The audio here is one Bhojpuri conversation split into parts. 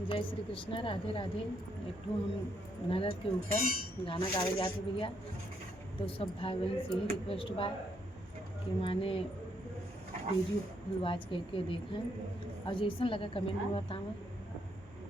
जय श्री कृष्णा, राधे राधे। एक ठो हम नगर के ऊपर गाना गावे जाते भैया, तो सब भाई बहन से ही रिक्वेस्ट बा कि माने वीडियो फुल वॉच करके देखें और जैसा लगा कमेंट में बतावें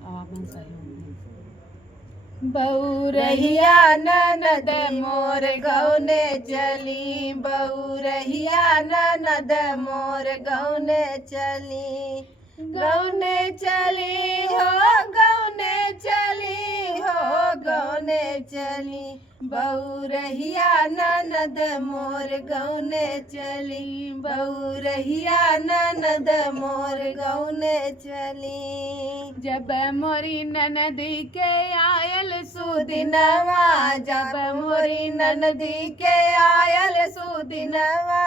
और अपन सहयोग दें। बउरहिया ननद मोर गौने चली, बउरहिया ननद मोर गौने चली, गौने चली हो, गौने चली हो, गौने चली, बउरहिया ननद मोर गौने चली, बउरहिया ननद मोर गौने चली। जब मोरी ननदी के आयल सुदिनवा, जब मोरी ननदी के आयल सुदिनवा,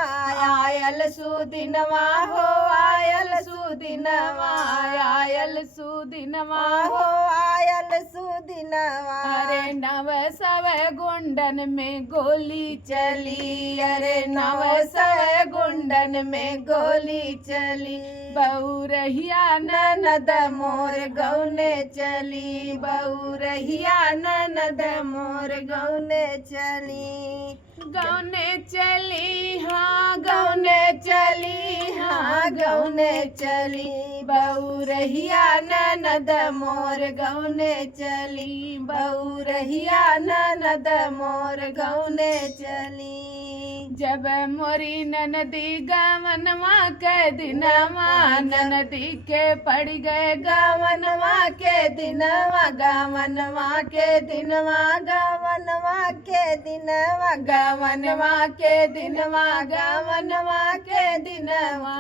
आयल सुदिनवा हो, आयल सुदिनवा, आयल सुदिनवा हो, आयल सुदिनवा। अरे नव सव गुंडन में गोली चली, अरे नव सव गुंडन में गोली चली, बउरहिया ननद मोर गौने चली, बउरहिया ननद मोर गौने चली, गौने चली हाँ, गौने चली हाँ, गौने चली, बउरहिया ननद मोर गौने चली, बउरहिया ननद मोर गौने चली। जब मोरी ननदी गवनवा के दिनवा, ननदी के पड़ गए गवनवा के दिनवा, गवनवा के दिनवा, गवनवा के दिनवा, गवनवा के दिनवा, गवनवा के दिनवा।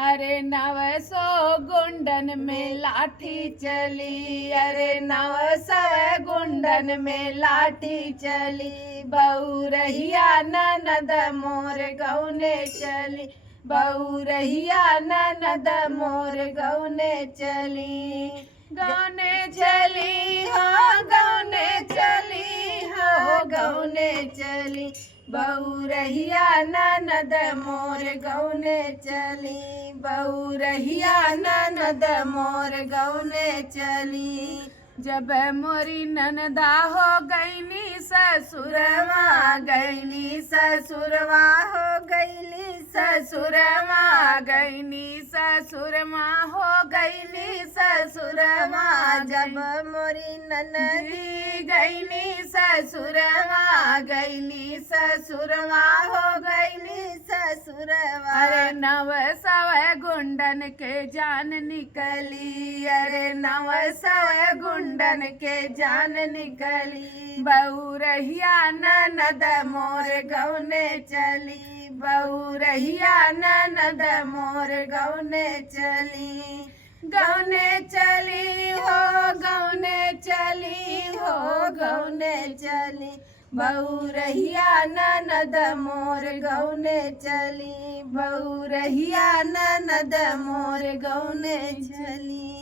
अरे नव सौ गुंडन में लाठी चली, अरे नव सौ गुंडन में लाठी चली, बउरहिया ननद मोर गौने चली, बउरहिया ननद मोर गौने चली, गौने चली हो, गौने चली हो, गौने चली, बउरहिया ननद मोर गौने चली, बउरहिया ननद मोर गौने चली। जब मोरी ननदा हो गईनी ससुरवा, गईनी ससुरवा हो, गईली ससुरवा, गईनी ससुरमा हो, गईली ससुरवा। जब मोरी ननदी गईनी ससुरवा, गईली ससुरवा हो, गईली ससुरवा। अरे नव सव गुंडन के जान निकली, अरे नव सव गुंडन के जान निकली, बउरहिया ननद मोर गौने चली, बउरहिया ननद मोर गौने चली, गौने चली हो, गौने चली हो, गौने चली, बउरहिया ननद मोर गौने चली, बउरहिया ननद मोर गौने चली।